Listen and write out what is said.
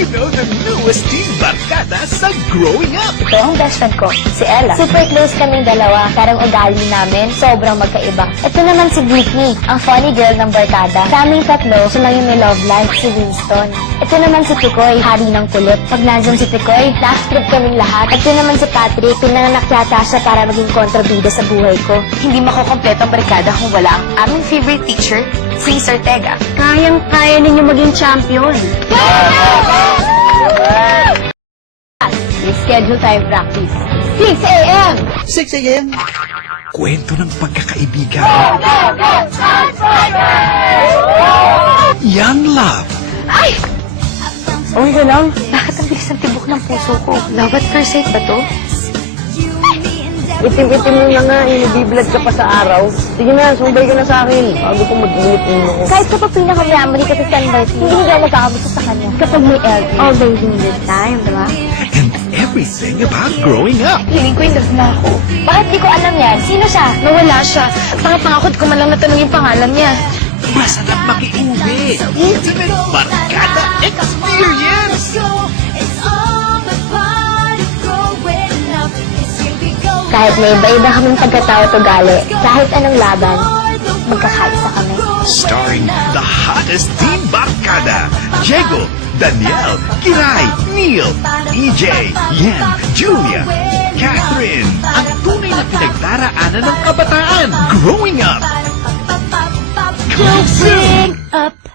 to know the newest teen barkada sa Growing Up. Ito ang best friend ko, si Ella. Super close kaming dalawa, parang ugali namin, sobrang magkaiba. Ito naman si Britney, ang funny girl ng barkada. Sa aming tatlo, siya lang yung may love life, si Winston. Ito naman si Tikoy, hari ng kulit. Pag nandyan si Tikoy, last trip kaming lahat. At ito naman si Patrick, pinanganak yata siya para maging kontrabida sa buhay ko. Hindi makukompleto ang barkada kung wala ang aming favorite teacher, si Sir Tega. Kayang-kaya ninyo maging champion. Schedule time practice. 6 a.m. 6 a.m. Kwento ng pagkakaibigan. Young love. Ay! Okay ka lang? Bakit ang bilis ng tibok ng puso ko? Love at first sight ba to? Itim-itim mo na nga, inibiblad ka pa sa araw. Sige na, sumbay ka na sa akin. Bago ko mag-init mo ko. Kahit kapag pinaka-family ka sa San Martin, hindi ka magkakagusto sa kanya. Kapag may LT, all day in this time, di ba? And everything about growing up. Feeling ko in love na ako. Bakit di ko alam yan? Sino siya? Nawala siya. Pangakot ko man lang natanong yung pangalan niya. Masarap makiuwi. Ultimate Barkada Experience! Kahit may iba-iba kaming pagkatao at ugali, kahit anong laban, magkakaisa kami. Starring the hottest teen barkada, Diego, Daniel, Kiray, Neil, EJ, Yen, Julia, Catherine. Ang tunay na pinagdaraanan ng kabataan. Growing Up. Growing up.